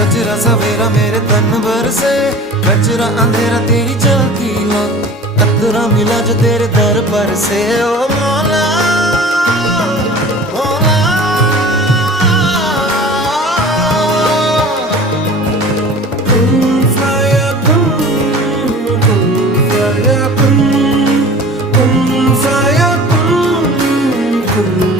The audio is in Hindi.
सजरा सवेरा मेरे तन भर से, कचरा अंधेरा तेरी चलती हो, कतरा मिला जो तेरे दर पर से। ओ मौला मौला, कुन फयकुन, कुन फयकुन, कुन फयकुन, कुन